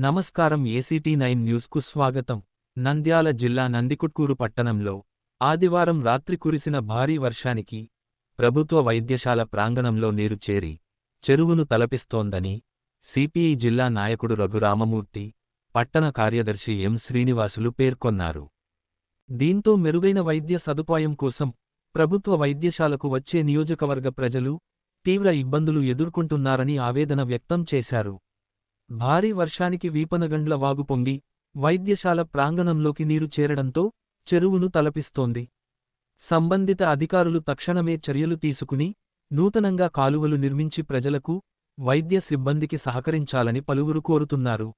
నమస్కారం ACT9 న్యూస్కు స్వాగతం. నంద్యాల జిల్లా నందికొట్కూరు పట్టణంలో ఆదివారం రాత్రి కురిసిన భారీ వర్షానికి ప్రభుత్వ వైద్యశాల ప్రాంగణంలో నీరు చేరి చెరువును తలపిస్తోందని సిపిఐ జిల్లా నాయకుడు రఘురామమూర్తి, పట్టణ కార్యదర్శి ఎం శ్రీనివాసులు పేర్కొన్నారు. దీంతో మెరుగైన వైద్య సదుపాయం కోసం ప్రభుత్వ వైద్యశాలకు వచ్చే నియోజకవర్గ ప్రజలు తీవ్ర ఇబ్బందులు ఎదుర్కొంటున్నారని ఆవేదన వ్యక్తం చేశారు. భారీ వర్షానికి వీపనగండ్ల వాగు పొంగి వైద్యశాల ప్రాంగణంలోకి నీరు చేరడంతో చెరువును తలపిస్తోంది. సంబంధిత అధికారులు తక్షణమే చర్యలు తీసుకుని నూతనంగా కాలువలు నిర్మించి ప్రజలకు, వైద్య సిబ్బందికి సహకరించాలని పలువురు కోరుతున్నారు.